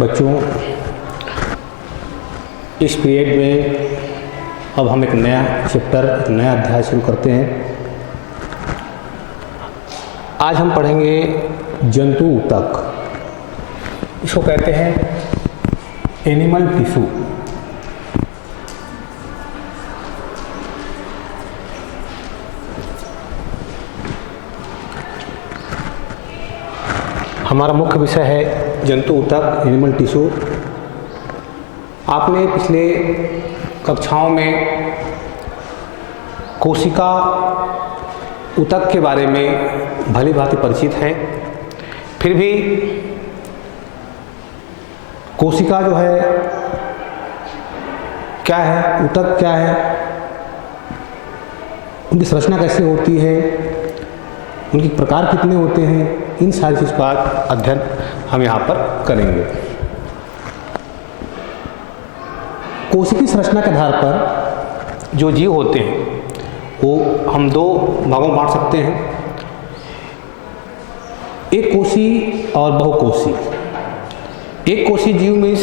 बच्चों, इस पीरियड में अब हम एक नया चैप्टर, एक नया अध्याय शुरू करते हैं। आज हम पढ़ेंगे जंतु ऊतक। इसको कहते हैं एनिमल टिश्यू। हमारा मुख्य विषय है जंतु ऊतक, एनिमल टिश्यू। आपने पिछले कक्षाओं में कोशिका ऊतक के बारे में भली भांति परिचित हैं, फिर भी कोशिका जो है क्या है, ऊतक क्या है, उनकी संरचना कैसे होती है, उनके प्रकार कितने होते हैं, इन सारी चीज़ का अध्ययन हम यहाँ पर करेंगे। कोशिकीय संरचना के आधार पर जो जीव होते हैं वो हम दो भागों में बांट सकते हैं, एक कोशी और बहुकोशी। एक कोशी जीव में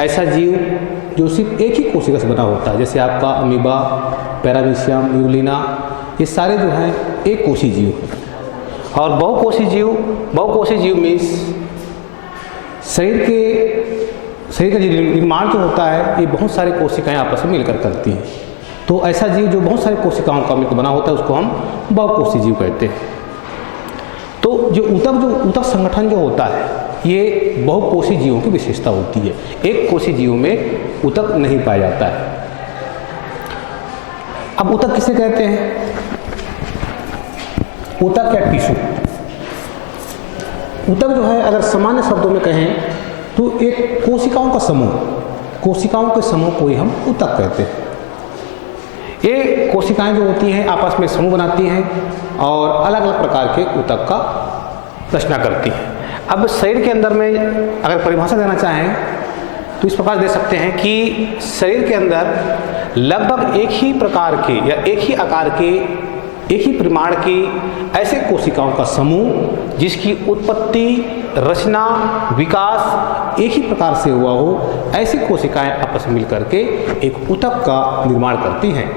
ऐसा जीव जो सिर्फ एक ही कोशिका से बना होता है, जैसे आपका अमीबा, पैरामीशियम, यूलिना, ये सारे जो हैं एक कोशी जीव। और बहुकोशी जीव में शरीर का जो निर्माण जो होता है ये बहुत सारी कोशिकाएं आपस में मिलकर करती हैं। तो ऐसा जीव जो बहुत सारी कोशिकाओं का मिलकर बना होता है उसको हम बहुकोशी जीव कहते हैं। तो जो ऊतक संगठन जो होता है ये बहुकोशी जीवों की विशेषता होती है। एक कोशी जीव में ऊतक नहीं पाया जाता है। अब ऊतक किसे कहते हैं? ऊतक या टिश्यू। ऊतक जो है अगर सामान्य शब्दों में कहें तो एक कोशिकाओं के समूह को ही हम ऊतक कहते हैं। ये कोशिकाएं जो होती हैं आपस में समूह बनाती हैं और अलग अलग प्रकार के ऊतक का रचना करती हैं। अब शरीर के अंदर में अगर परिभाषा देना चाहें तो इस प्रकार दे सकते हैं कि शरीर के अंदर लगभग एक ही प्रकार के या एक ही आकार के, एक ही परिमाण की ऐसे कोशिकाओं का समूह जिसकी उत्पत्ति, रचना, विकास एक ही प्रकार से हुआ हो, ऐसी कोशिकाएं आपस में मिलकर के एक ऊतक का निर्माण करती हैं।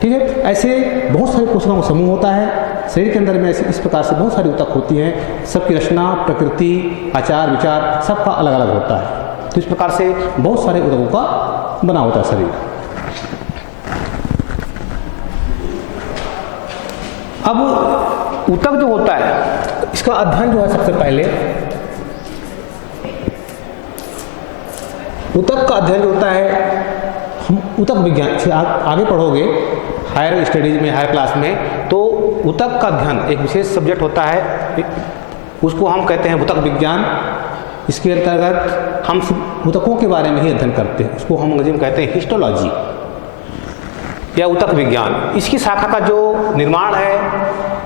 ठीक है, ऐसे बहुत सारी कोशिकाओं का समूह होता है शरीर के अंदर में। ऐसे इस प्रकार से बहुत सारी ऊतक होती हैं। सबकी रचना, प्रकृति, आचार विचार सबका अलग अलग होता है। तो इस प्रकार से बहुत सारे ऊतकों का बना होता है शरीर। अब ऊतक जो होता है इसका अध्ययन जो है सबसे पहले ऊतक का अध्ययन जो होता है, हम ऊतक विज्ञान से आगे पढ़ोगे हायर स्टडीज में, हायर क्लास में, तो ऊतक का अध्ययन एक विशेष सब्जेक्ट होता है, उसको हम कहते हैं ऊतक विज्ञान। इसके अंतर्गत हम ऊतकों के बारे में ही अध्ययन करते हैं, उसको हम अंग्रेजी में कहते हैं हिस्टोलॉजी या ऊतक विज्ञान। इसकी शाखा का जो निर्माण है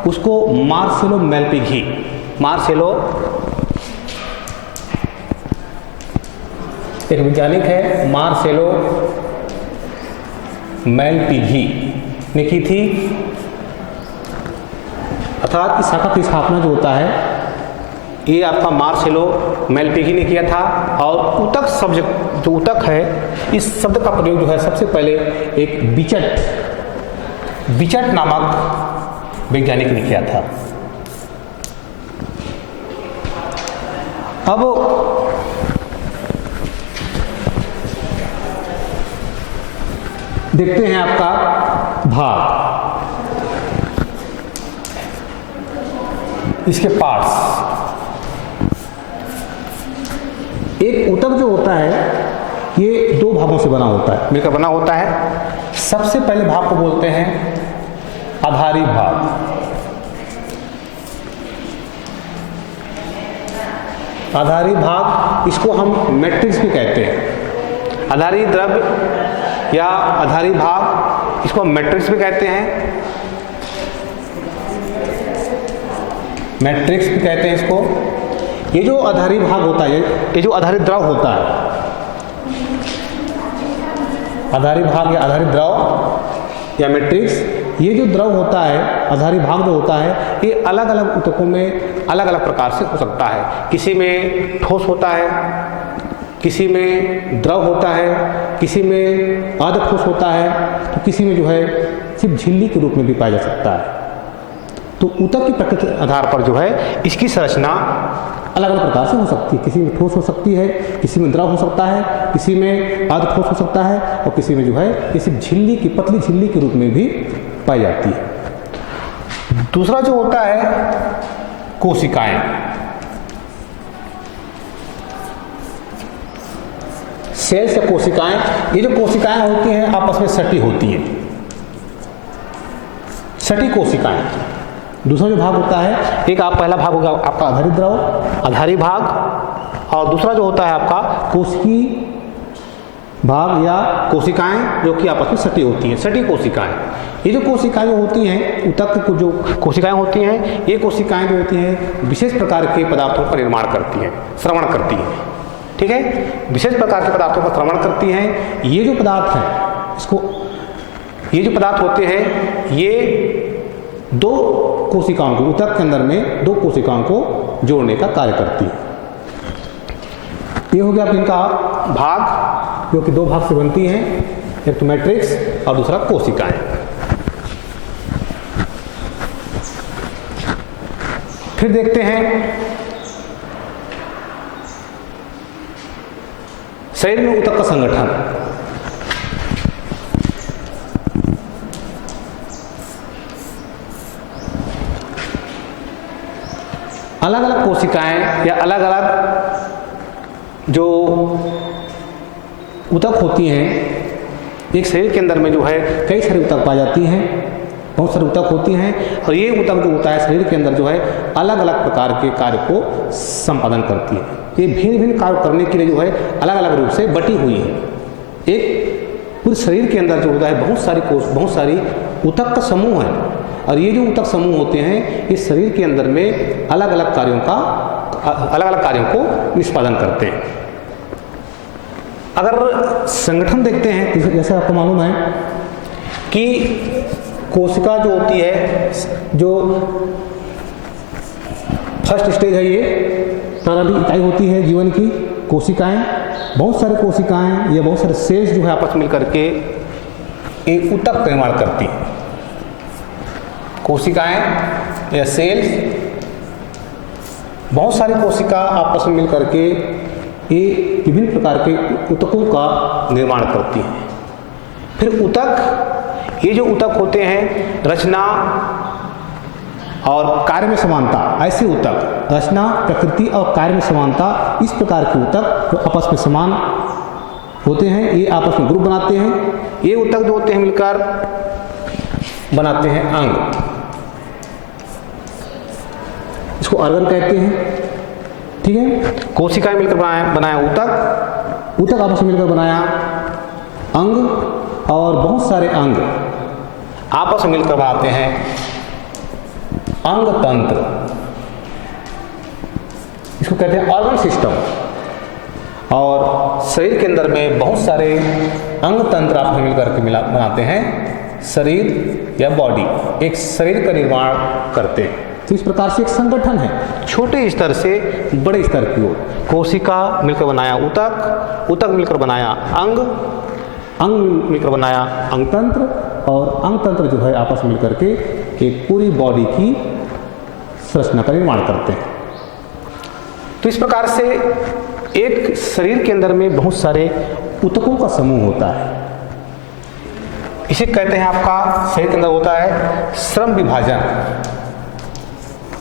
उसको मार्सेलो मेलपिघी, एक वैज्ञानिक है मार्सेलो मेलपिघी ने की थी। अर्थात इस शाखा की स्थापना जो होता है ये आपका मार्सेलो मेलपिघी ने किया था। और ऊतक शब्द जो ऊतक है, इस शब्द का प्रयोग जो है सबसे पहले एक बिचट नामक वैज्ञानिक ने किया था। अब देखते हैं आपका भाग, इसके पार्ट्स। एक ऊतक जो होता है ये दो भागों से बना होता है, मिलकर बना होता है। सबसे पहले भाग को बोलते हैं आधारी भाग। आधारी भाग, इसको हम मैट्रिक्स भी कहते हैं। आधारी द्रव्य या आधारी भाग, इसको हम मैट्रिक्स भी कहते हैं, मैट्रिक्स भी कहते हैं इसको। ये जो आधारी भाग होता है, ये जो आधारी द्रव होता है, आधारी भाग या आधारी द्रव या मैट्रिक्स, ये जो द्रव होता है, आधारी भाग जो होता है, ये अलग अलग ऊतकों में अलग अलग प्रकार से हो सकता है। किसी में ठोस होता है, किसी में द्रव होता है, किसी में अर्धठोस होता है, तो किसी में जो है सिर्फ झिल्ली के रूप में भी पाया जा सकता है। तो ऊतक की प्रकृति के आधार पर जो है इसकी संरचना अलग अलग प्रकार से हो सकती है। किसी में ठोस हो सकती है, किसी में द्रव हो सकता है, किसी में अर्धठोस हो सकता है, और किसी में जो है ये सिर्फ झिल्ली की, पतली झिल्ली के रूप में भी पाई जाती है। दूसरा जो होता है कोशिकाएं। सेल्स या कोशिकाएं, ये जो कोशिकाएं होती हैं आपस में सटी होती हैं, सटी कोशिकाएं। दूसरा जो भाग होता है, एक आप पहला भाग होगा आपका आधारित द्रव, आधारी भाग, और दूसरा जो होता है आपका कोशिकी भाग या कोशिकाएं, जो कि आपस में सटी होती हैं, सटी कोशिकाएं। ये जो कोशिकाएं जो होती हैं, ऊतक जो कोशिकाएं होती हैं, ये कोशिकाएं जो होती हैं विशेष प्रकार के पदार्थों का निर्माण करती हैं, श्रवण करती हैं। ठीक है, विशेष प्रकार के पदार्थों का श्रवण करती हैं। ये जो पदार्थ हैं, इसको, ये जो पदार्थ होते हैं, ये दो कोशिकाओं को, ऊतक के अंदर में दो कोशिकाओं को जोड़ने का कार्य करती है। ये हो गया इनका भाग, जो कि दो भाग से बनती हैं, एक तो मैट्रिक्स और दूसरा कोशिकाएं। फिर देखते हैं शरीर में ऊतक का संगठन। अलग अलग कोशिकाएं या अलग अलग जो ऊतक होती हैं, एक शरीर के अंदर में जो है कई सारे ऊतक पाई जाती हैं, बहुत सारे ऊतक होती हैं, और ये ऊतक जो होता है शरीर के अंदर जो है अलग अलग प्रकार के कार्य को संपादन करती है। ये भिन्न भिन्न कार्य करने के लिए जो है अलग अलग रूप से बटी हुई है। एक पूरे शरीर के अंदर जो होता है बहुत सारी ऊतक का समूह है, और ये जो ऊतक समूह होते हैं ये शरीर के अंदर में अलग अलग कार्यों को निष्पादन करते हैं। अगर संगठन देखते हैं, जैसे आपको मालूम है कि कोशिका जो होती है, जो फर्स्ट स्टेज है, ये प्रारंभिक इकाई होती है जीवन की, कोशिकाएं। बहुत सारे कोशिकाएं या बहुत सारे सेल्स जो है आपस में मिलकर के एक ऊतक का निर्माण करती हैं। कोशिकाएं या सेल्स, बहुत सारी कोशिका आपस में मिलकर के ये विभिन्न प्रकार के ऊतकों का निर्माण करती हैं। फिर ऊतक, ये जो ऊतक होते हैं, रचना और कार्य में समानता, ऐसे ऊतक, रचना, प्रकृति और कार्य में समानता, इस प्रकार के ऊतक जो आपस में समान होते हैं, ये आपस में ग्रुप बनाते हैं। ये ऊतक जो होते हैं मिलकर बनाते हैं अंग, इसको ऑर्गन कहते हैं। ठीक है, कोशिकाएं मिलकर बनाया ऊतक, ऊतक आपस में मिलकर बनाया अंग, और बहुत सारे अंग आपस में मिलकर बनाते हैं अंग तंत्र, इसको कहते हैं ऑर्गन सिस्टम। और शरीर के अंदर में बहुत सारे अंग तंत्र आपस में मिलकर के बनाते हैं शरीर या बॉडी, एक शरीर का निर्माण करते हैं। तो इस प्रकार से एक संगठन है, छोटे स्तर से बड़े स्तर की ओर। कोशिका मिलकर बनाया ऊतक, ऊतक मिलकर बनाया अंग, अंग मिलकर बनाया अंगतंत्र, और अंगतंत्र जो है आपस में मिलकर के एक पूरी बॉडी की संरचना का निर्माण करते हैं। तो इस प्रकार से एक शरीर के अंदर में बहुत सारे ऊतकों का समूह होता है। इसे कहते हैं आपका शरीर के अंदर होता है श्रम विभाजन,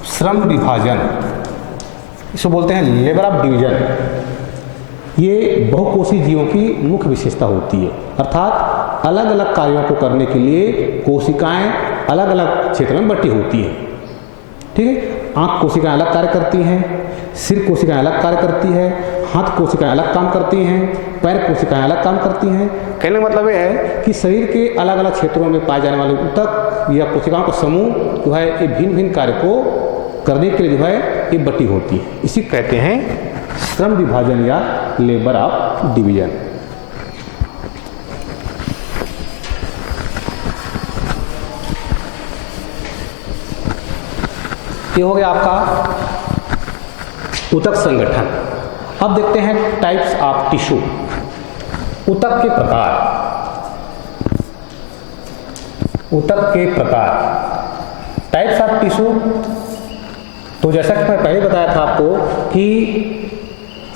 श्रम विभाजन, इसको बोलते हैं लेबर ऑफ डिवीजन। ये बहुकोषीय जीवों की मुख्य विशेषता होती है, अर्थात अलग अलग कार्यों को करने के लिए कोशिकाएं अलग अलग क्षेत्र में बटी होती हैं। ठीक है, आंख कोशिकाएं अलग कार्य करती हैं, सिर कोशिकाएं अलग कार्य करती है, हाथ कोशिकाएं अलग काम करती हैं, पैर कोशिकाएं अलग काम करती हैं। कहने का मतलब यह है कि शरीर के अलग अलग क्षेत्रों में पाए जाने वाले ऊतक या कोशिकाओं का समूह जो है ये भिन्न भिन्न कार्य को करने के लिए जो है ये बटी होती है। इसी कहते हैं श्रम विभाजन या लेबर ऑफ डिवीजन। ये हो गया आपका ऊतक संगठन। अब देखते हैं टाइप्स ऑफ टिश्यू, ऊतक के प्रकार। ऊतक के प्रकार, टाइप्स ऑफ टिश्यू। तो जैसा कि मैं पहले बताया था आपको कि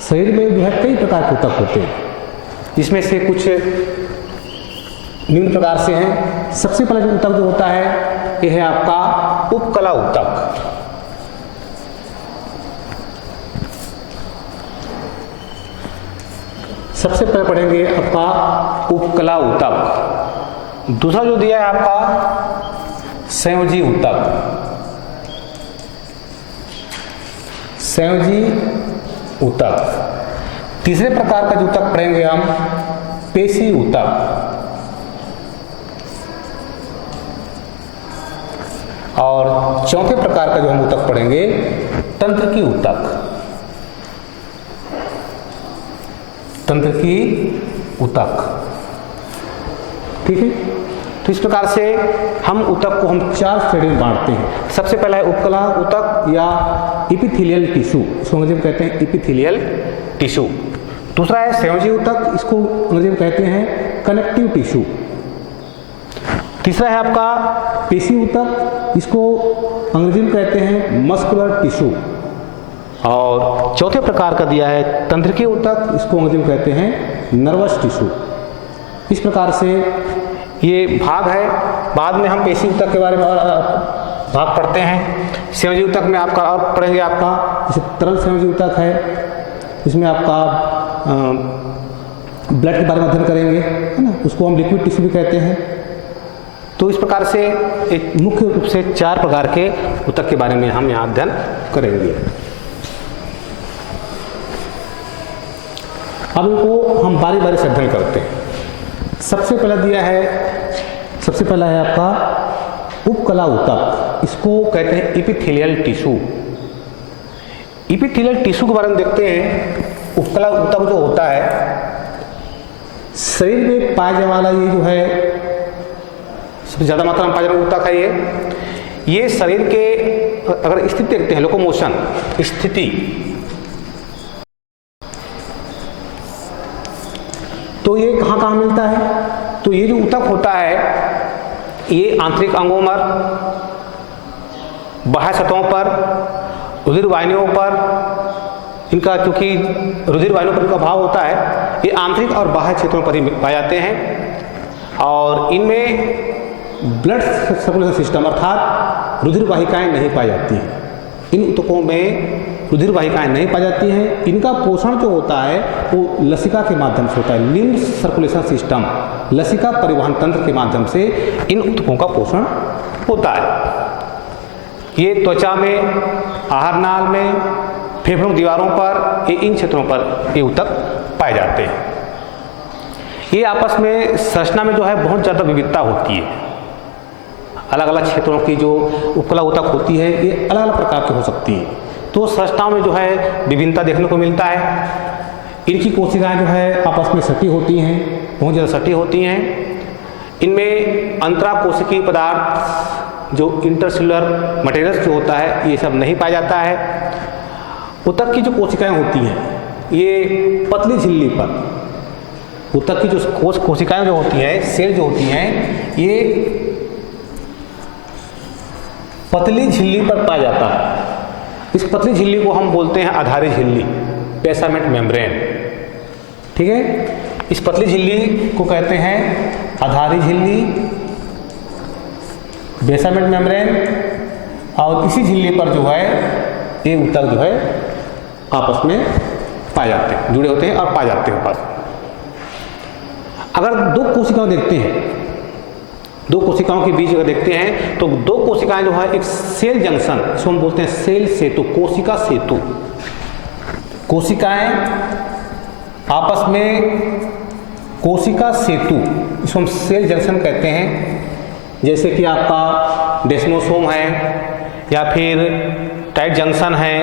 शरीर में जो है कई प्रकार के ऊतक होते हैं, जिसमें से कुछ निम्न प्रकार से हैं। सबसे पहले जो ऊतक जो होता है यह है आपका उपकला ऊतक। सबसे पहले पढ़ेंगे आपका उपकला ऊतक। दूसरा जो दिया है आपका संयोजी ऊतक। संयोजी ऊतक। तीसरे प्रकार का जो ऊतक पढ़ेंगे हम पेशी ऊतक। और चौथे प्रकार का जो हम ऊतक पढ़ेंगे तंत्रिकी ऊतक। तंत्रिकी ऊतक, ठीक है। तो इस प्रकार से हम ऊतक को हम 4 श्रेणी में बांटते हैं। सबसे पहला है उपकला ऊतक या इपिथेलियल टिश्यू, इसको अंग्रेजी में कहते हैं इपिथेलियल टिश्यू। दूसरा है संयोजी ऊतक, इसको अंग्रेजी में कहते हैं कनेक्टिव टिश्यू। तीसरा है आपका पेशी ऊतक, इसको अंग्रेजी में कहते हैं मस्कुलर टिश्यू। और चौथे प्रकार का दिया है तंत्रिकी ऊतक, इसको अंग्रेजी में कहते हैं नर्वस टिश्यू। इस प्रकार से ये भाग है। बाद में हम पेशी ऊतक के बारे में भाग पढ़ते हैं। संयोजी ऊतक में आपका और पढ़ेंगे आपका जैसे तरल संयोजी ऊतक है, इसमें आपका ब्लड के बारे में अध्ययन करेंगे, है ना, उसको हम लिक्विड टिश्यू भी कहते हैं। तो इस प्रकार से एक मुख्य रूप से 4 प्रकार के ऊतक के बारे में हम यहाँ अध्ययन करेंगे। अब इनको हम बारी बारी से अध्ययन करते हैं। सबसे पहला है आपका उपकला ऊतक, इसको कहते हैं इपिथेलियल टिश्यू। इपिथेलियल टिश्यू के बारे में देखते हैं। उपकला ऊतक जो होता है शरीर में पाया जाने वाला, ये जो है सबसे ज्यादा मात्रा में पाया जाने वाला ऊतक है। ये शरीर के अगर स्थिति देखते हैं, लोकोमोशन स्थिति, तो ये कहाँ कहाँ मिलता है? तो ये जो ऊतक होता है ये आंतरिक अंगों पर, बाह्य सतहों पर, रुधिर वाहिनियों पर, इनका चूंकि रुधिर वाहिनियों पर इनका भाव होता है, ये आंतरिक और बाह्य क्षेत्रों पर ही पाए जाते हैं। और इनमें ब्लड सर्कुलेशन सिस्टम अर्थात रुधिर वाहिकाएं नहीं पाई जाती हैं। इन ऊतकों में रुधिर वाहिकाएं नहीं पाई जाती हैं। इनका पोषण जो होता है वो लसिका के माध्यम से होता है। लिम्फ सर्कुलेशन सिस्टम, लसिका परिवहन तंत्र के माध्यम से इन ऊतकों का पोषण होता है। ये त्वचा में, आहार नाल में, फेफड़ों की दीवारों पर, इन क्षेत्रों पर ये ऊतक पाए जाते हैं। ये आपस में संरचना में जो है बहुत ज़्यादा विविधता होती है। अलग अलग क्षेत्रों की जो उपकला ऊतक होती है ये अलग अलग प्रकार की हो सकती है। तो संरचनाओं में जो है विभिन्नता देखने को मिलता है। इनकी कोशिकाएं जो है आपस में सटी होती हैं, बहुत ज़्यादा सटी होती हैं। इनमें अंतरा कोशिकीय पदार्थ जो इंटरसेलुलर मटेरियल्स जो होता है ये सब नहीं पाया जाता है। ऊतक की जो कोशिकाएं होती हैं ये पतली झिल्ली पर, ऊतक की जो कोशिकाएं जो होती हैं, सेल जो होती हैं, ये पतली झिल्ली पर पाया जाता है। इस पतली झिल्ली को हम बोलते हैं आधारी झिल्ली, बेसामेंट मेम्ब्रेन, ठीक है। इस पतली झिल्ली को कहते हैं आधारी झिल्ली, बेसामेंट मेम्ब्रेन। और इसी झिल्ली पर जो है ये ऊतक जो है आपस में पाए जाते हैं, जुड़े होते हैं और पाए जाते हैं आपस में। अगर दो कोशिकाएं देखते हैं, दो कोशिकाओं के बीच अगर देखते हैं तो दो कोशिकाएं जो है एक सेल जंक्शन, इसको हम बोलते हैं सेल सेतु, कोशिका सेतु। कोशिकाएं आपस में कोशिका सेतु, इसको हम सेल जंक्शन कहते हैं। जैसे कि आपका डेस्मोसोम है या फिर टाइट जंक्शन है,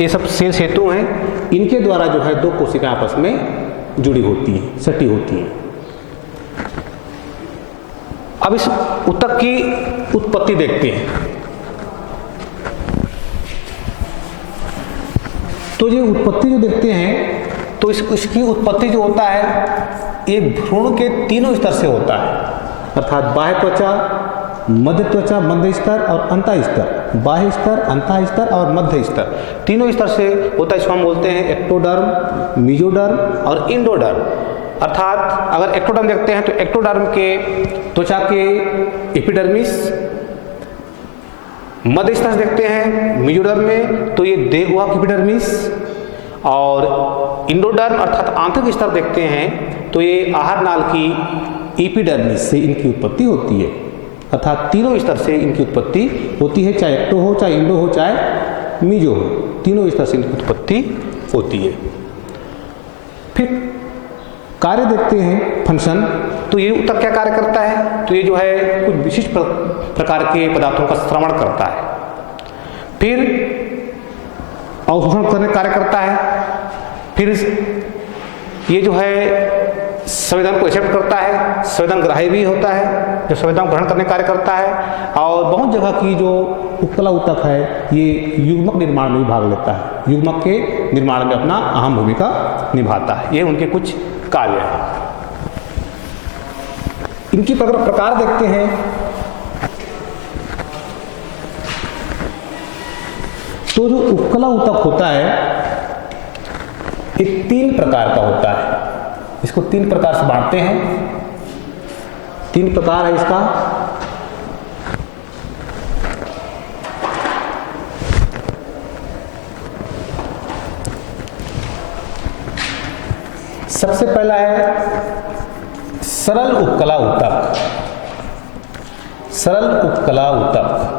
ये सब सेल सेतु हैं। इनके द्वारा जो है दो कोशिकाएं आपस में जुड़ी होती हैं, सटी होती हैं। अब इस ऊतक की उत्पत्ति देखते हैं। तो ये उत्पत्ति जो देखते हैं तो इसकी उत्पत्ति जो होता है ये भ्रूण के तीनों स्तर से होता है, अर्थात बाह्य त्वचा, मध्य त्वचा, मध्य स्तर और अंत स्तर। बाह्य स्तर, अंत स्तर और मध्य स्तर, तीनों स्तर से होता है। इसको हम बोलते हैं एक्टोडर्म, मेसोडर्म और इंडोडर्म। अर्थात अगर एक्टोडर्म देखते हैं तो एक्टोडर्म के त्वचा के एपिडर्मिस, मध्य स्तर देखते हैं मेसोडर्म में तो ये देहगुहा की एपिडर्मिस, और इंडोडर्म अर्थात आंतरिक स्तर देखते हैं तो ये आहार नाल की एपिडर्मिस से इनकी उत्पत्ति होती है। अर्थात तीनों स्तर से इनकी उत्पत्ति होती है, चाहे एक्टो हो, चाहे इंडो हो, चाहे मीजो हो, तीनों स्तर से इनकी उत्पत्ति होती है। फिर कार्य देखते हैं, फंक्शन। तो ये ऊतक क्या कार्य करता है? तो ये जो है कुछ विशिष्ट प्रकार के पदार्थों का श्रवण करता है, फिर अवशोषण करने कार्य करता है, फिर ये जो है संवेदन को एक्सेप्ट करता है, संवेदन ग्राही भी होता है जो संवेदन ग्रहण करने कार्य करता है, और बहुत जगह की जो उपकला ऊतक है ये युग्मक निर्माण में भी भाग लेता है, युग्मक के निर्माण में अपना अहम भूमिका निभाता है। ये उनके कुछ कार्य हैं। इनकी प्रकार देखते हैं। तो जो उपकला ऊतक होता है ये 3 प्रकार का होता है। इसको 3 प्रकार से बांटते हैं। 3 प्रकार है इसका। सबसे पहला है सरल उपकला ऊतक। सरल उपकला ऊतक।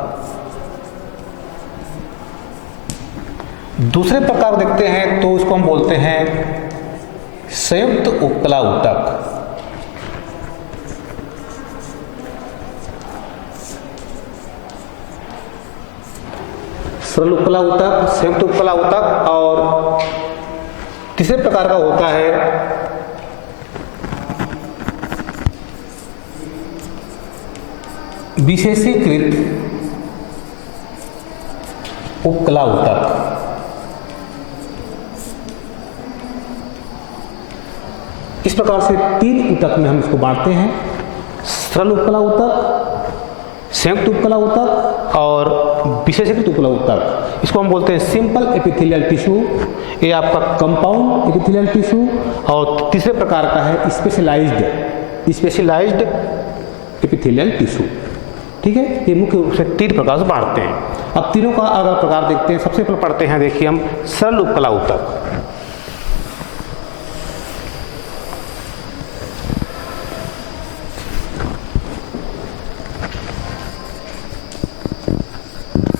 दूसरे प्रकार देखते हैं तो उसको हम बोलते हैं संयुक्त उपकला ऊतक। सरल उपकला ऊतक, संयुक्त उपकला ऊतक, और तीसरे प्रकार का होता है विशेषीकृत उपकला ऊतक। इस प्रकार से 3 ऊतक में हम इसको बांटते हैं, सरल उपकला ऊतक, संयुक्त उपकला ऊतक और विशेषीकृत उपकला ऊतक। इसको हम बोलते हैं सिंपल एपिथेलियल टिश्यू, ये आपका कंपाउंड एपिथेलियल टिश्यू, और तीसरे प्रकार का है स्पेशलाइज्ड एपिथेलियल टिश्यू। ठीक है, ये मुख्य रूप से 3 प्रकार से बांटते हैं। अब तीनों का अगर प्रकार देखते हैं, सबसे पहले पढ़ते हैं, देखिए हम सरल उपकला ऊतक।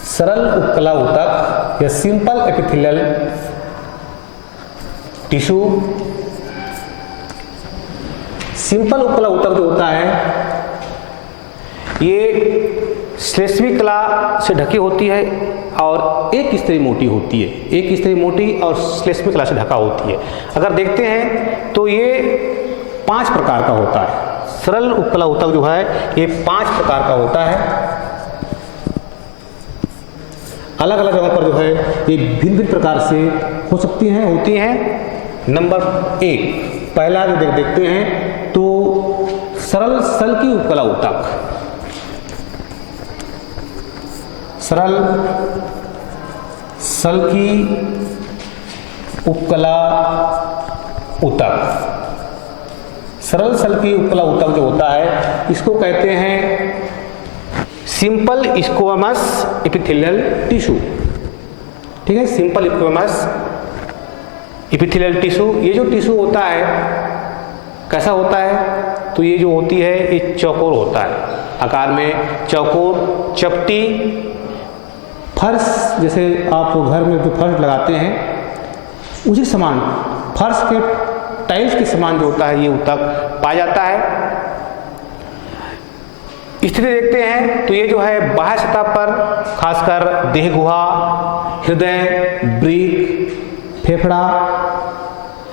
सरल उपकला ऊतक या सिंपल एपिथेलियल टिश्यू। सिंपल उपकला ऊतक जो होता है ये श्लेष्मिक कला से ढकी होती है और एक स्तरीय मोटी होती है, एक स्तरीय मोटी और श्लेष्मिक कला से ढका होती है। अगर देखते हैं तो ये 5 प्रकार का होता है। सरल उपकला ऊतक जो है ये 5 प्रकार का होता है। अलग अलग जगह पर जो है ये भिन्न भिन्न प्रकार से हो सकती हैं, होती हैं। नंबर 1 पहला जो देखते हैं तो सरल सल्की उपकला ऊतक। सरल सल्की उपकला ऊतक। सरल सल्की उपकला ऊतक जो होता है इसको कहते हैं सिंपल स्क्वैमस एपिथेलियल टिश्यू। ठीक है, सिंपल स्क्वैमस एपिथेलियल टिश्यू। ये जो टिश्यू होता है कैसा होता है? तो ये जो होती है ये चौकोर होता है, आकार में चौकोर, चपटी, फर्श जैसे आप घर में जो फर्श लगाते हैं उसी समान, फर्श के टाइल्स के समान जो होता है ये ऊतक पाया जाता है। स्थिति देखते हैं तो ये जो है बाह्य सतह पर खासकर देह गुहा, हृदय, वृक्क, फेफड़ा,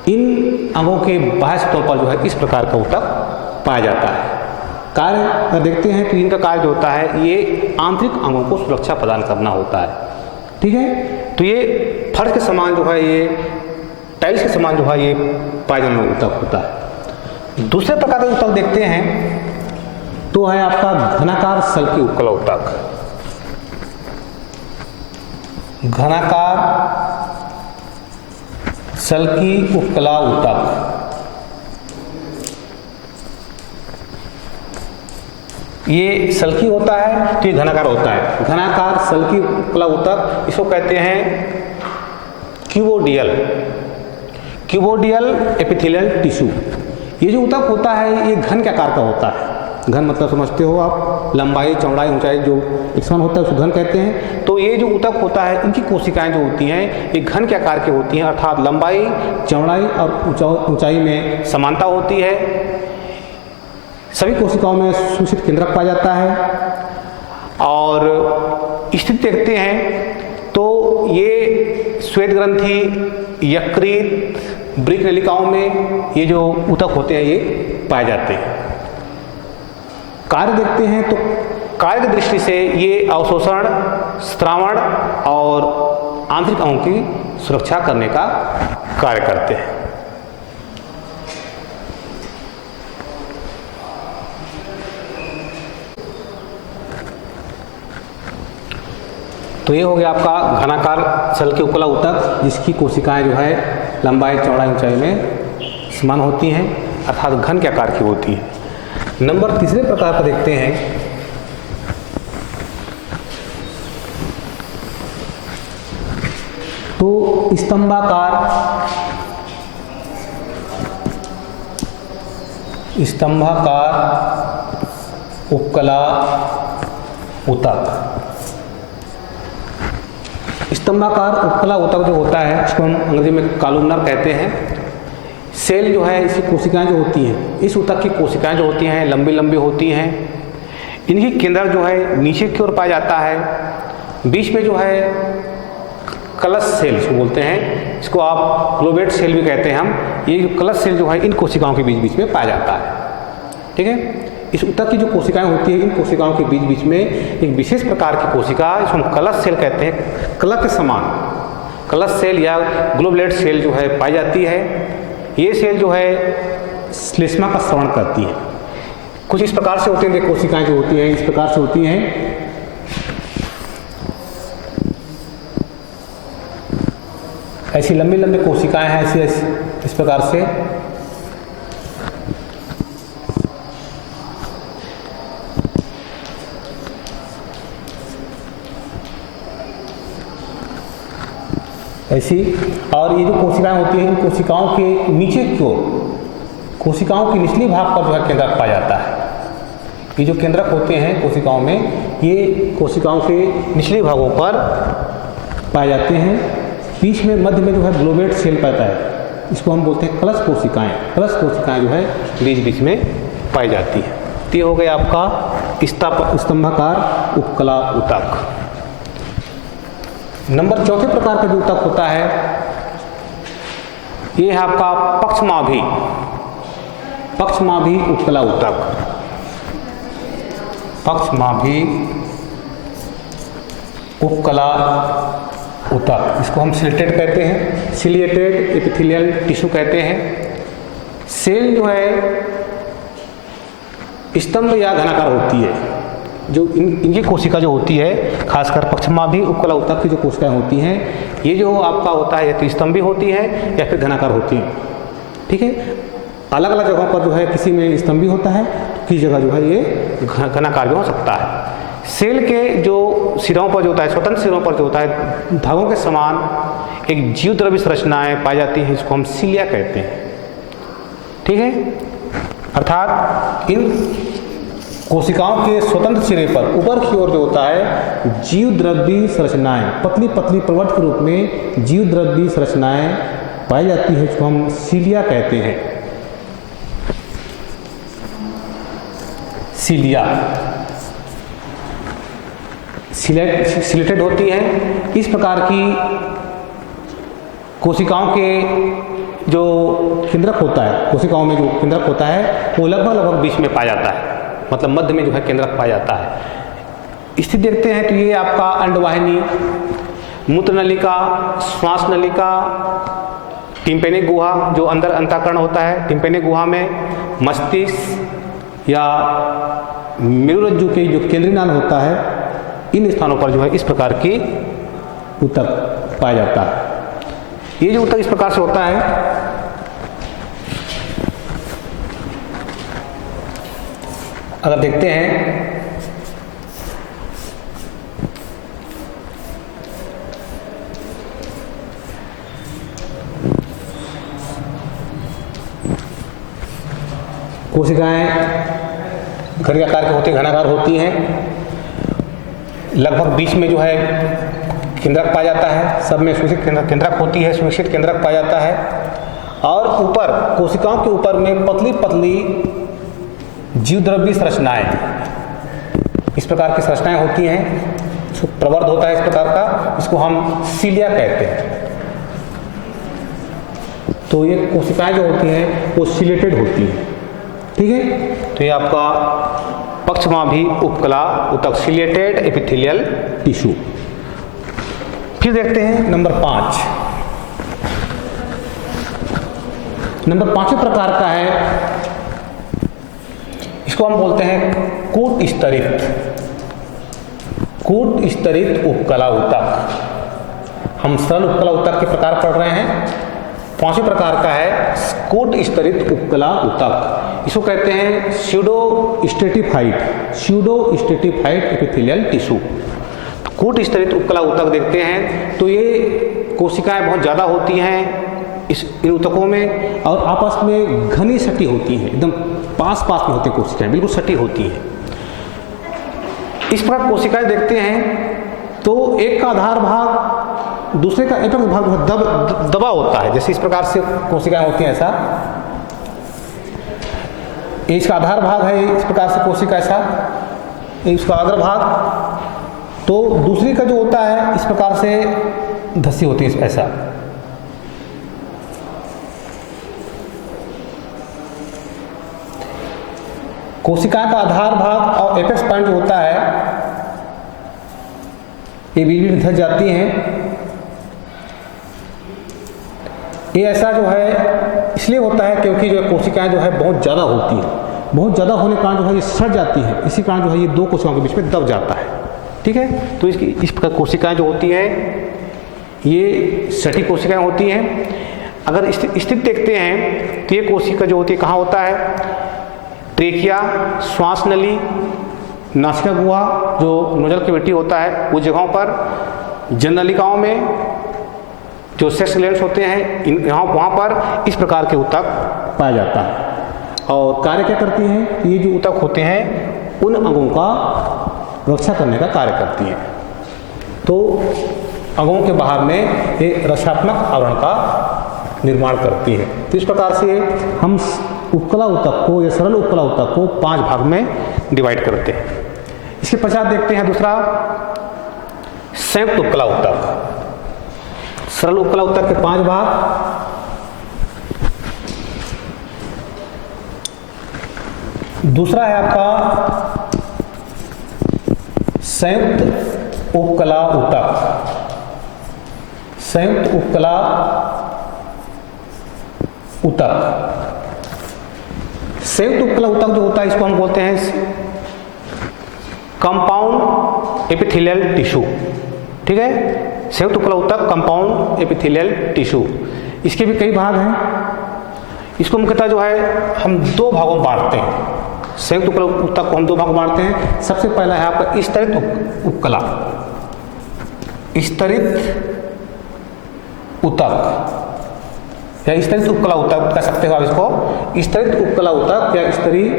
इन अंगों के बाह्य सतहों पर जो है इस प्रकार का ऊतक पाया जाता है। कार्य देखते हैं तो इनका कार्य जो होता है ये आंतरिक अंगों को सुरक्षा प्रदान करना होता है। ठीक है। तो ये फर्श के समान जो है, ये टाइल्स के समान जो है ये पायजामा ऊतक होता है। दूसरे प्रकार के ऊतक देखते हैं तो है आपका घनाकार सल्की उपकला ऊतक। घनाकार सल्की उपकला ऊतक ये सल्की होता है तो ये घनाकार होता है। घनाकार सल्की उपकला ऊतक इसको कहते हैं क्यूबोडियल, क्यूबोडियल एपिथेलियल टिश्यू। ये जो ऊतक होता है ये घन के आकार का होता है। घन मतलब समझते हो आप, लंबाई चौड़ाई ऊंचाई जो एक समान होता है उसको घन कहते हैं। तो ये जो ऊतक होता है इनकी कोशिकाएं जो होती हैं ये घन के आकार की होती हैं, अर्थात लंबाई चौड़ाई और ऊंचाई में समानता होती है। सभी कोशिकाओं में सूचित केंद्रक पाया जाता है। और स्थिति देखते हैं तो ये श्वेत ग्रंथि, यकृत, वृक्क नलिकाओं में ये जो ऊतक होते हैं ये पाए जाते हैं। कार्य देखते हैं तो कार्य की दृष्टि से ये अवशोषण, स्त्रावण और आंतरिक अंगों की सुरक्षा करने का कार्य करते हैं। तो ये हो गया आपका घनाकार सल्की उपकला ऊतक, जिसकी कोशिकाएं जो है लंबाई चौड़ाई ऊंचाई में समान होती हैं, अर्थात घन के आकार की होती है। नंबर तीसरे प्रकार का देखते हैं तो स्तंभाकार उपकला ऊतक। स्तंभाकार उपकला ऊतक जो होता है इसको हम अंग्रेजी में कॉलमनर कहते हैं। सेल जो है इसकी कोशिकाएं जो होती हैं, इस ऊतक की कोशिकाएं जो होती हैं लंबी लंबी होती हैं। इनकी केंद्रक जो है नीचे की ओर पाया जाता है। बीच में जो है कलश सेल इसको बोलते हैं, इसको आप ग्लोबेट सेल भी कहते हैं हम। ये जो कलश सेल जो है इन कोशिकाओं के बीच बीच में पाया जाता है। ठीक है। इस ऊतक की जो कोशिकाएं होती है इन कोशिकाओं के बीच बीच में एक विशेष प्रकार की कोशिका इसको हम कलश सेल कहते हैं। कलश के समान कलश सेल या ग्लोबलेट सेल जो है पाई जाती है। ये सेल जो है श्लेष्मा का श्रवण करती है। कुछ इस प्रकार से होते हैं कोशिकाएं जो होती हैं, इस प्रकार से होती हैं। ऐसी लंबी लंबी कोशिकाएं हैं, ऐसी इस प्रकार से। ऐसी, और ये जो कोशिकाएं होती हैं इन कोशिकाओं के नीचे की ओर, कोशिकाओं के निचली भाग पर जो है केंद्रक पाया जाता है। ये जो केंद्रक होते हैं कोशिकाओं में, ये कोशिकाओं के निचले भागों पर पाए जाते हैं। बीच में मध्य में जो है ग्लोबेट सेल पाता है, इसको हम बोलते हैं कलश कोशिकाएं। कलश कोशिकाएं जो है बीच बीच में पाई जाती है। ये हो गया आपका स्तंभाकार उपकला ऊतक। नंबर चौथे प्रकार का जो ऊतक होता है ये है आपका पक्षमाभी उपकला ऊतक। पक्षमाभी उपकला ऊतक, इसको हम सिलेटेड कहते हैं, सिलिएटेड एपिथेलियल टिश्यू कहते हैं। सेल जो है स्तंभ या घनाकार होती है। जो इनकी कोशिका जो होती है, खासकर पक्षमाभी उपकला ऊतक की जो कोशिकाएं होती हैं, ये जो आपका होता है या तो स्तंभी होती है या फिर घनाकार होती है। ठीक है। अलग अलग जगहों पर जो है किसी में स्तंभी होता है, किसी जगह जो है ये घनाकार भी हो सकता है। सेल के जो सिरों पर जो होता है, स्वतंत्र सिरों पर जो होता है, धागों के समान एक जीव द्रव्य संरचनाएं पाई जाती हैं, इसको हम सीलिया कहते हैं। ठीक है। अर्थात इन कोशिकाओं के स्वतंत्र सिरे पर ऊपर की ओर जो होता है जीव द्रव्य संरचनाएं, पतली पतली प्रवर्त के रूप में जीव द्रव्य संरचनाएं पाई जाती है, इसको हम सीलिया कहते हैं। सीलिया सिलेटेड होती है। इस प्रकार की कोशिकाओं के जो केंद्रक होता है, कोशिकाओं में जो केंद्रक होता है वो लगभग बीच में पाया जाता है, मतलब मध्य में जो है केंद्रक पाया जाता है। स्थिति देखते हैं तो ये आपका अंडवाहिनी, मूत्र नलिका, श्वास नलिका, टिम्पैनिक गुहा जो अंदर अंतःकरण होता है, टिम्पैनिक गुहा में मस्तिष्क या मेरुरज्जु के जो केंद्रीय नाल होता है, इन स्थानों पर जो है इस प्रकार की ऊतक पाया जाता है। ये जो ऊतक इस प्रकार से होता है, अगर देखते हैं कोशिकाएं घड़ी आकार की होती हैं, घनाकार होती हैं, लगभग बीच में जो है केंद्रक पाया जाता है, सब में सुनिश्चित केंद्रक होती है, सुनिश्चित केंद्रक पाया जाता है। और ऊपर कोशिकाओं के ऊपर में पतली पतली जीवद्रव्य संरचनाएं, इस प्रकार की संरचनाएं होती हैं, प्रवर्ध होता है इस प्रकार का, इसको हम सीलिया कहते हैं। तो ये कोशिकाएं जो होती हैं वो सिलेटेड होती हैं, ठीक है। तो ये आपका पक्षमाभी उपकला ऊतक, सिलेटेड एपिथेलियल टिश्यू। फिर देखते हैं नंबर 5। नंबर 5वें प्रकार का है, इसको हम बोलते हैं कूट स्तरित उपकला ऊतक। हम सरल उपकला ऊतक के प्रकार पढ़ रहे हैं। 5वें प्रकार का है कूट स्तरित उपकला ऊतक। इसको कहते हैं स्यूडो स्ट्रेटिफाइड एपिथेलियल टिश्यू। कूट स्तरित उपकला ऊतक देखते हैं तो ये कोशिकाएं बहुत ज़्यादा होती हैं इन ऊतकों में, और आपस में घनी सटी होती हैं, एकदम पास में होती हैं कोशिकाएं, बिल्कुल सटी होती हैं। इस प्रकार कोशिकाएं देखते हैं तो एक का आधार भाग दूसरे का एपेक्स भाग दबा होता है, जैसे इस प्रकार से कोशिकाएं होती हैं ऐसा, इसका आधार भाग है इस प्रकार से कोशिका ऐसा, इसका अग्र भाग, तो दूसरी का जो होता है इस प्रकार से धसी होती है ऐसा। कोशिका का आधार भाग और एपेक्स पॉइंट जो होता है ये बीच में धस जाती हैं। ये ऐसा जो है इसलिए होता है क्योंकि जो कोशिकाएं जो है बहुत ज़्यादा होती है, बहुत ज़्यादा होने के कारण जो है ये सड़ जाती है, इसी कारण जो है ये दो कोशिकाओं के बीच में दब जाता है, ठीक है। तो इसकी इस प्रकार कोशिकाएं जो होती हैं ये सटी कोशिकाएं होती हैं। अगर स्थिति देखते हैं तो ये कोशिका जो होती है कहाँ होता है, ट्रेकिया, श्वास नली, नासिका गुहा जो नोजल कैविटी होता है वो जगहों पर, जननलिकाओं में जो सेक्स ग्लैंड्स होते हैं यहाँ वहाँ पर इस प्रकार के ऊतक पाया जाता है। और कार्य क्या करती हैं, ये जो ऊतक होते हैं उन अंगों का रक्षा करने का कार्य करती हैं। तो अंगों के बाहर में ये रक्षात्मक आवरण का निर्माण करती है। तो इस प्रकार से हम उपकला ऊतक को या सरल उपकला ऊतक को 5 भाग में डिवाइड करते हैं। इसके पश्चात देखते हैं दूसरा संयुक्त उपकला ऊतक। सरल उपकला ऊतक के 5 भाग, दूसरा है आपका संयुक्त उपकला ऊतक। संयुक्त उपकला ऊतक, संयुक्त उपकला ऊतक जो होता है इसको हम बोलते हैं कंपाउंड एपिथेलियल टिश्यू, ठीक है। संयुक्त उपकला ऊतक कंपाउंड एपिथेलियल टिश्यू, इसके भी कई भाग हैं। इसको मुख्यतः जो है हम 2 भागों में बांटते हैं। संयुक्त उपकला ऊतक को हम 2 भागों में बांटते हैं। सबसे पहला है आपका स्तरित उपकला, स्तरित ऊतक या स्तरित उपकला ऊतक कह सकते हो आप इसको। स्तरित उपकला ऊतक या स्तरीय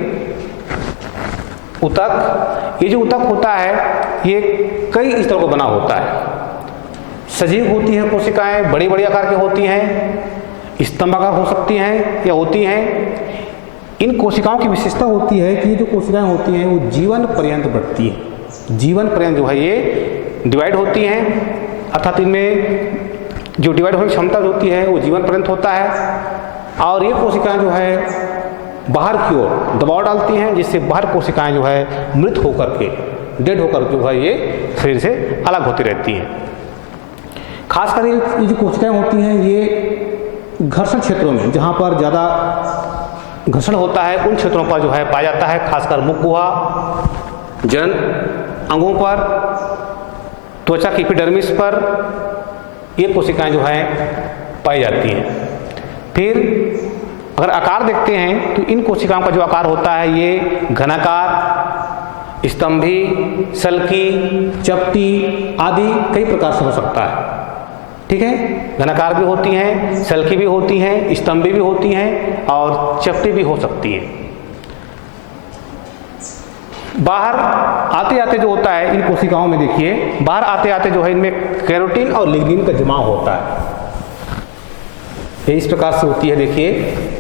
ऊतक, ये जो ऊतक होता है ये कई स्तरों को बना होता है। सजीव होती हैं कोशिकाएं, बड़ी बड़ी आकार की होती हैं, स्तंभाकार हो सकती हैं या होती हैं। इन कोशिकाओं की विशेषता होती है कि ये जो कोशिकाएं होती हैं वो जीवन पर्यंत बढ़ती हैं। जीवन पर्यंत जो है ये डिवाइड होती हैं, अर्थात इनमें जो डिवाइड होने की क्षमता होती है वो जीवन पर्यंत होता है। और ये कोशिकाएं जो है बाहर की ओर दबाव डालती हैं, जिससे बाहर कोशिकाएं जो है मृत होकर के, डेड होकर जो है ये शरीर से अलग होती रहती हैं। खासकर ये जो कोशिकाएं होती हैं ये घर्षण क्षेत्रों में, जहाँ पर ज़्यादा घर्षण होता है उन क्षेत्रों पर जो है पाया जाता है, खासकर मुख गुहा, जनन अंगों पर, त्वचा की एपिडर्मिस पर ये कोशिकाएं जो है पाई जाती हैं। फिर अगर आकार देखते हैं तो इन कोशिकाओं का जो आकार होता है ये घनाकार, स्तंभी, सल्की, चपटी आदि कई प्रकार से हो सकता है। ठीक है, घनाकार भी होती हैं, सल्की भी होती हैं, स्तंभी भी होती हैं और चपटी भी हो सकती है। बाहर आते आते जो होता है इन कोशिकाओं में, देखिए बाहर आते आते जो है इनमें केरोटिन और लिग्निन का जमाव होता है। ये इस प्रकार से होती है, देखिए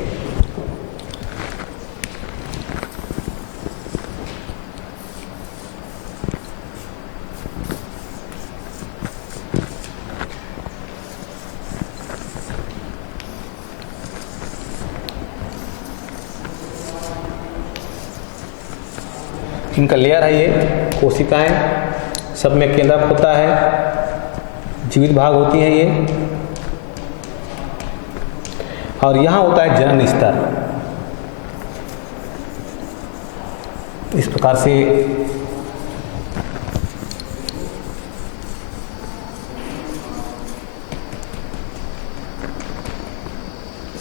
इनका लेयर है, ये कोशिकाएं सब में केंद्रक होता है, जीवित भाग होती हैं ये, और यहाँ होता है जनन स्तर। इस प्रकार से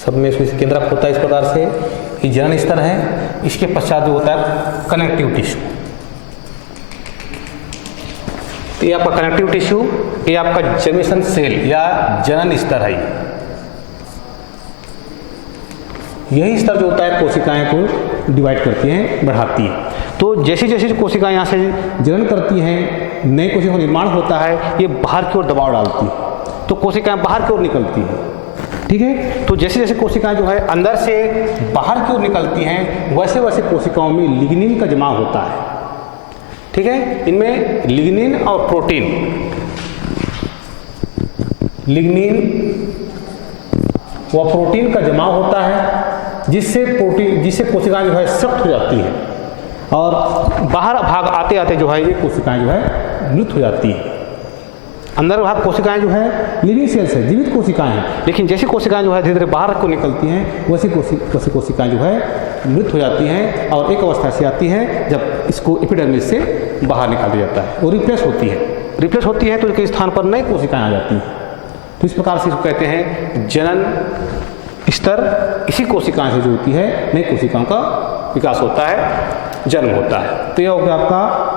सब में इसमें केंद्रक होता है। इस प्रकार से ये जनन स्तर है। इसके पश्चात जो होता है कनेक्टिव टिश्यू। तो ये आपका कनेक्टिव टिश्यू, ये आपका जर्मिनेशन सेल या जनन स्तर है। यही स्तर जो होता है कोशिकाएं को डिवाइड करती हैं, बढ़ाती है। तो जैसे जैसे कोशिकाएं यहाँ से जनन करती हैं, नई कोशिकाओं का निर्माण होता है, ये बाहर की ओर दबाव डालती है, तो कोशिकाएं बाहर की ओर निकलती हैं। ठीक है, तो जैसे जैसे कोशिकाएं जो है अंदर से बाहर की ओर निकलती हैं, वैसे वैसे कोशिकाओं में लिग्निन का जमाव होता है। ठीक है, इनमें लिग्निन और प्रोटीन, लिग्निन व प्रोटीन का जमाव होता है, जिससे कोशिकाएं जो है सख्त हो जाती है और बाहर भाग आते आते जो है ये कोशिकाएं जो है मृत हो जाती है। अंदर भाग कोशिकाएं जो है लिविंग सेल्स है, जीवित कोशिकाएं हैं, लेकिन जैसी कोशिकाएं जो है धीरे धीरे बाहर को निकलती हैं, वैसी कोशिकाएं जो है मृत हो जाती हैं और एक अवस्था ऐसी आती है जब इसको एपिडर्मिस से बाहर निकाल दिया जाता है, वो रिप्लेस होती है तो इसके स्थान पर नई कोशिकाएं आ जाती हैं। तो इस प्रकार से इसको कहते हैं जनन स्तर। इसी कोशिकाएं से जो होती है नई कोशिकाओं का विकास होता है, जन्म होता है। तो यह हो गया आपका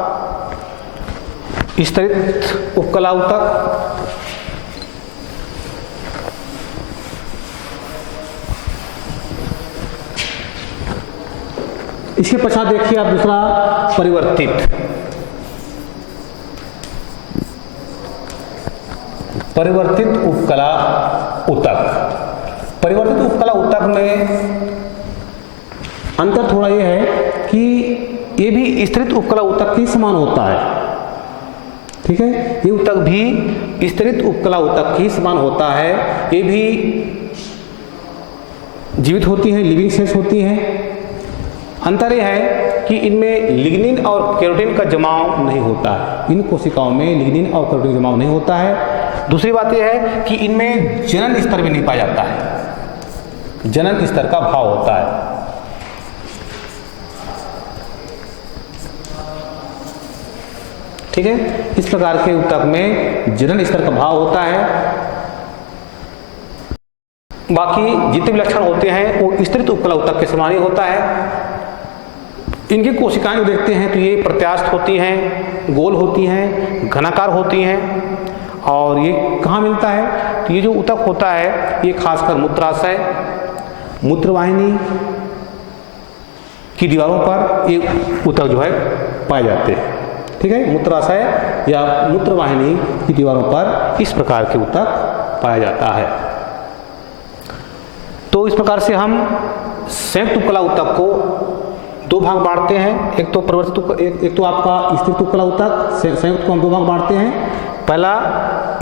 स्तरित उपकला ऊतक। इसके पश्चात देखिए आप दूसरा परिवर्तित उपकला ऊतक। परिवर्तित उपकला ऊतक में अंतर थोड़ा यह है कि ये भी स्तरित उपकला ऊतक के समान होता है। ठीक है, ये ऊतक भी स्तरित उपकला ऊतक ही समान होता है। ये भी जीवित होती हैं, लिविंग सेल्स होती हैं। अंतर यह है कि इनमें लिग्निन और केरोटिन का जमाव नहीं होता है। इन कोशिकाओं में लिग्निन और केरोटिन का जमाव नहीं होता है। दूसरी बात यह है कि इनमें जनन स्तर भी नहीं पाया जाता है, जनन स्तर का भाव होता है। ठीक है, इस प्रकार के ऊतक में जनन स्तर का भाव होता है। बाकी जितने भी लक्षण होते हैं वो स्तरित उपकला ऊतक के समान ही होता है। इनकी कोशिकाएं जो देखते हैं तो ये प्रत्यास्थ होती हैं, गोल होती हैं, घनाकार होती हैं। और ये कहाँ मिलता है? तो ये जो ऊतक होता है ये खासकर मूत्राशय, मूत्रवाहिनी की दीवारों पर ये ऊतक जो है पाए जाते हैं। ठीक है, मूत्राशय या मूत्रवाहिनी की दीवारों पर इस प्रकार के ऊतक पाया जाता है। तो इस प्रकार से हम संयुक्त उपकला ऊतक को दो भाग बांटते हैं। एक तो परिवर्तित, एक तो आपका स्तरित उपकला ऊतक, संयुक्त को हम दो भाग बांटते हैं। पहला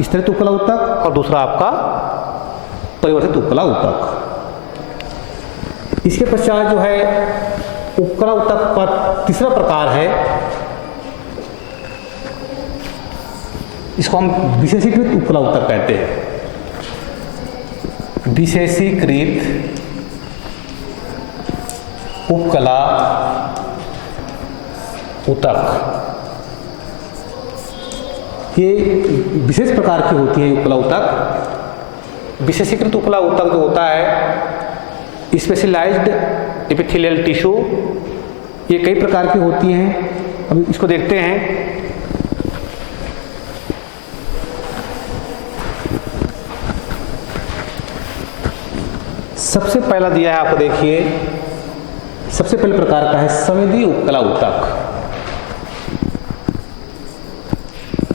स्तरित उपकला ऊतक और दूसरा आपका परिवर्तित उपकला ऊतक। इसके पश्चात जो है उपकला ऊतक का तीसरा प्रकार है इसको हम विशेषीकृत उपकला ऊतक कहते हैं। विशेषीकृत उपकला ऊतक ये विशेष प्रकार की होती है उपकला ऊतक। विशेषीकृत उपकला ऊतक जो होता है स्पेशलाइज्ड एपिथेलियल टिश्यू, ये कई प्रकार की होती हैं। अब इसको देखते हैं। सबसे पहला दिया है आपको, देखिए सबसे पहले प्रकार का है संवेदी उपकला ऊतक।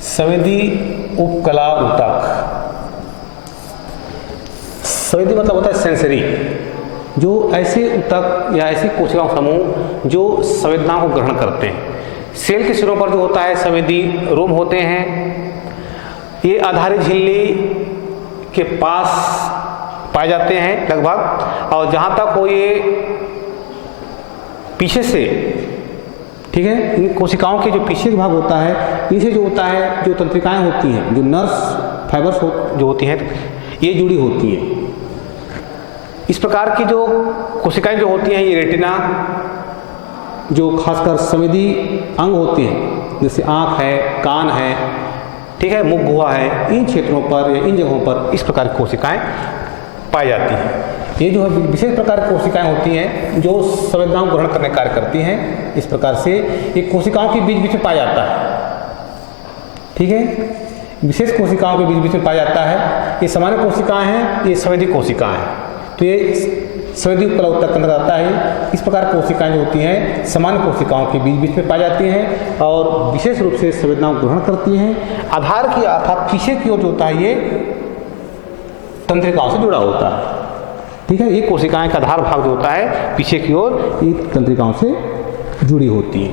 संवेदी उपकला ऊतक, संवेदी मतलब होता है सेंसरी, जो ऐसे ऊतक या ऐसी कोशिकाओं समूह जो संवेदनाओं को ग्रहण करते हैं। सेल के सिरों पर जो होता है संवेदी रोम होते हैं। ये आधारी झिल्ली के पास पाए जाते हैं लगभग, और जहाँ तक हो ये पीछे से, ठीक है, इन कोशिकाओं के जो पीछे का भाग होता है, इनसे जो होता है जो तंत्रिकाएं होती हैं, जो नर्व्स फाइबर्स जो होती हैं, ये जुड़ी होती हैं। इस प्रकार की जो कोशिकाएं जो होती हैं, ये रेटिना, जो खासकर संवेदी अंग होते हैं, जैसे आँख है, कान है, ठीक है, मुख गुहा है, इन क्षेत्रों पर या इन जगहों पर इस प्रकार की कोशिकाएं पाई जाती हैं। ये जो है विशेष प्रकार की कोशिकाएं होती हैं जो संवेदनाओं को ग्रहण करने का कार्य करती हैं। इस प्रकार से ये कोशिकाओं के बीच बीच में पाया जाता है, ठीक है, विशेष कोशिकाओं के बीच बीच में पाया जाता है। ये सामान्य कोशिकाएं हैं, ये संवेदी कोशिकाएं हैं, तो ये संवेदी उपकला ऊतक के अंदर आता है। इस प्रकार कोशिकाएं जो होती हैं सामान्य कोशिकाओं के बीच बीच में पाई जाती हैं और विशेष रूप से संवेदनाओं को ग्रहण करती हैं। आधार की अर्थात पीछे की ओर जो होता है ये तंत्रिकाओं से जुड़ा होता है, ठीक है। ये कोशिकाएं का आधार भाग जो होता है पीछे की ओर, ये तंत्रिकाओं से जुड़ी होती है।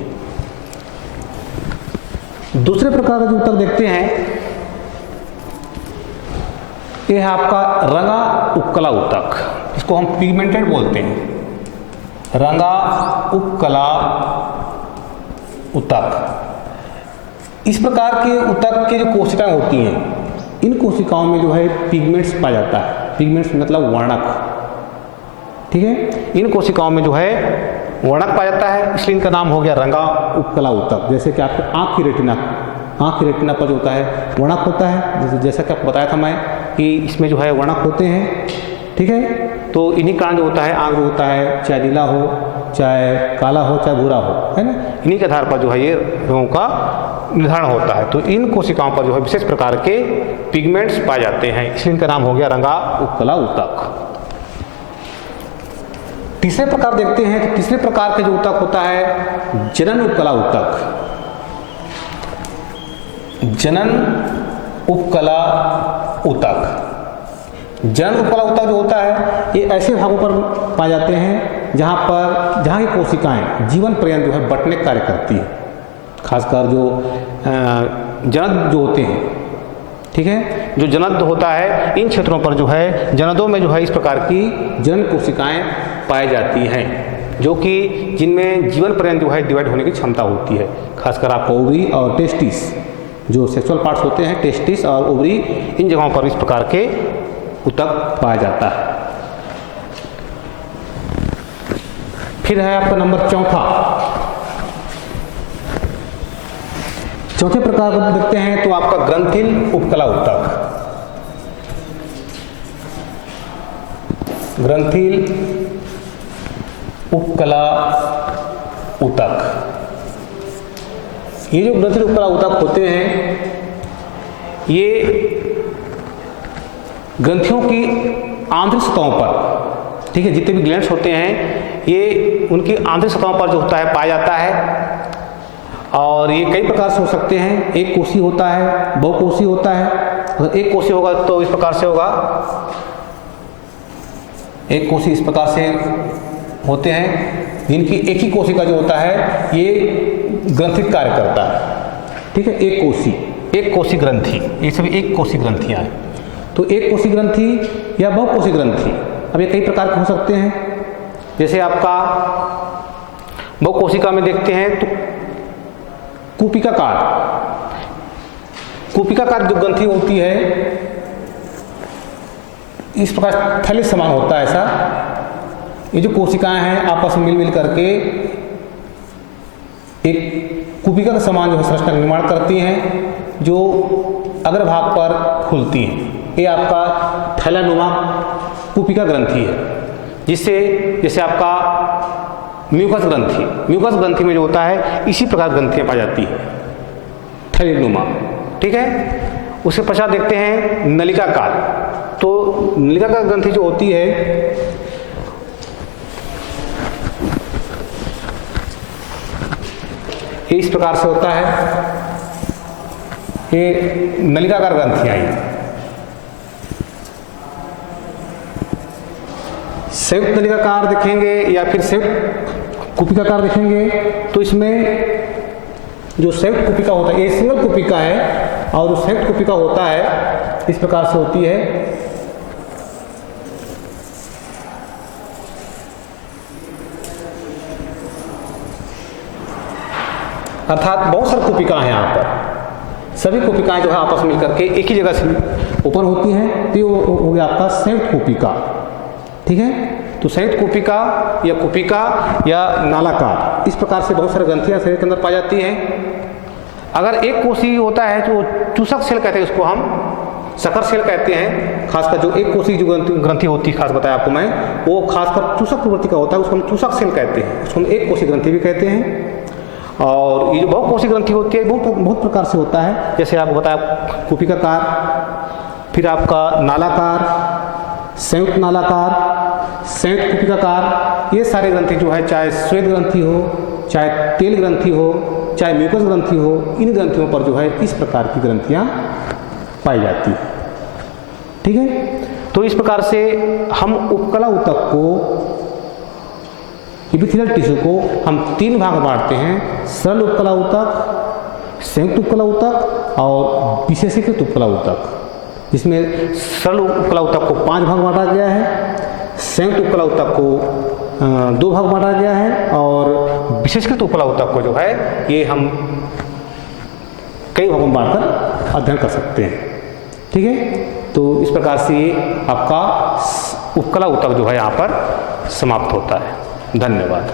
दूसरे प्रकार का जो ऊतक देखते हैं, ये है आपका रंगा उपकला ऊतक, इसको हम पिगमेंटेड बोलते हैं। रंगा उपकला ऊतक, इस प्रकार के ऊतक के जो कोशिकाएं होती हैं, इन कोशिकाओं में जो है पिगमेंट्स पाया जाता है। पिगमेंट्स मतलब वर्णक, ठीक है। इन कोशिकाओं में जो है वर्णक पाया जाता है, इसलिए इनका नाम हो गया रंगा उपकला ऊतक। जैसे कि आपके आँख की रेटिना पर जो होता है वर्णक होता है, जैसा कि आपको बताया था मैं कि इसमें जो है वर्णक होते हैं, ठीक है। तो इन्हीं कारण जो होता है आँख जो होता है, चाहे नीला हो, चाहे काला हो, चाहे भूरा हो, है ना, इन्हीं के आधार पर जो है ये रंगों का निर्धारण होता है। तो इन कोशिकाओं पर जो है विशेष प्रकार के पिगमेंट्स पाए जाते हैं, इसलिए इनका नाम हो गया रंगा उपकला ऊतक। तीसरे प्रकार देखते हैं, तो तीसरे प्रकार के जो ऊतक होता है जनन उपकला ऊतक। जनन उपकला ऊतक, जनन उपकला ऊतक जो होता है ये ऐसे भागों पर पाए जाते हैं जहाँ की कोशिकाएं जीवन पर्यंत जो है बंटने का कार्य करती है। खासकर जो जनद जो होते हैं, ठीक है, जो जनद होता है इन क्षेत्रों पर जो है जनदों में जो है इस प्रकार की जनन कोशिकाएं पाई जाती हैं, जो कि जिनमें जीवन पर्यंत जो है डिवाइड होने की क्षमता होती है। खासकर आपको ओवरी और टेस्टिस, जो सेक्सुअल पार्ट्स होते हैं, टेस्टिस और ओवरी, इन जगहों पर इस प्रकार के ऊतक पाया जाता है। फिर है आपका नंबर चौथे प्रकार को देखते हैं, तो आपका ग्रंथिल उपकला ऊतक। ग्रंथिल उपकला ऊतक, ये जो ग्रंथिल उपकला ऊतक होते हैं, ये ग्रंथियों की आंतरिक सतहों पर, ठीक है, जितने भी ग्लैंड्स होते हैं ये उनकी आंतरिक सतहों पर जो होता है पाया जाता है। और ये कई प्रकार से हो सकते हैं, एक कोशी होता है, बहुकोशी होता है। अगर एक कोशी होगा तो इस प्रकार से होगा, एक कोशी इस प्रकार से होते हैं, जिनकी एक ही कोशिका जो होता है ये ग्रंथिक कार्य करता है, ठीक है। एक कोशी ग्रंथि, ये सभी एक कोशी ग्रंथियां हैं। तो एक कोशी ग्रंथि या बहुकोशी ग्रंथि, अब ये कई प्रकार के हो सकते हैं। जैसे आपका बहुकोशिका में देखते हैं तो कूपिकाकार, कूपिकाकार जो ग्रंथि होती है इस प्रकार थैलिक समान होता है ऐसा। ये जो कोशिकाएं हैं आपस में मिल मिल करके एक कूपिका के समान जो है संरचना का निर्माण करती हैं, जो अग्रभाग पर खुलती हैं। ये आपका थैलानुमा कूपिका ग्रंथि है, जिससे जैसे आपका म्यूकस ग्रंथि में जो होता है इसी प्रकार ग्रंथियां पाई जाती है थैलीनुमा। ठीक है, उसके पश्चात देखते हैं नलिकाकार। तो नलिकाकार ग्रंथि जो होती है ये इस प्रकार से होता है, ये नलिकाकार ग्रंथियां हैं। संयुक्त नलिकाकार देखेंगे या फिर संयुक्त कूपिकाकार देखेंगे तो इसमें जो संयुक्त कूपिका होता है ये सिंगल कूपिका है, और जो संयुक्त कूपिका होता है इस प्रकार से होती है। अर्थात बहुत सारी कूपिका है यहाँ पर, सभी कूपिकाएं जो है आपस में मिलकर के एक ही जगह से ओपन होती हैं, तो ये हो गया आपका संयुक्त कूपिका। ठीक है, तो संयुक्त कूपिका या नालाकार, इस प्रकार से बहुत सारी ग्रंथियां शरीर के अंदर पाई जाती हैं। अगर एक कोशी होता है तो चूसक सेल कहते हैं, उसको हम सकर सेल कहते हैं। खासकर जो एक कोशी जो ग्रंथि होती है, खास बताया आपको मैं, वो खासकर चूसक प्रवृत्ति का होता है, उसको हम चूसक सेल कहते हैं, उसको हम एक कोशी ग्रंथि भी कहते हैं। और ये जो बहुकोशी ग्रंथि होती है बहुत प्रकार से होता है, जैसे आपको बताया कूपिकाकार, फिर आपका नालाकार, संयुक्त नालाकार, संयुक्त कूपिकाकार। ये सारे ग्रंथि जो है चाहे श्वेत ग्रंथि हो, चाहे तेल ग्रंथि हो, चाहे म्यूकस ग्रंथि हो, इन ग्रंथियों पर जो है इस प्रकार की ग्रंथियां पाई जाती है। ठीक है, तो इस प्रकार से हम उपकला ऊतक को, एपिथेलियल टिश्यू को हम तीन भाग बांटते हैं: सरल उपकला ऊतक, संयुक्त उपकला ऊतक और विशेषीकृत उपकला ऊतक। जिसमें सरल उपकला ऊतक को 5 भाग बांटा गया है, संयुक्त उपकला ऊतक को 2 भाग बांटा गया है, और विशेषीकृत उपकला ऊतक को जो है ये हम कई भागों में बांटकर अध्ययन कर सकते हैं। ठीक है, तो इस प्रकार से आपका उपकला ऊतक जो है यहाँ पर समाप्त होता है। धन्यवाद।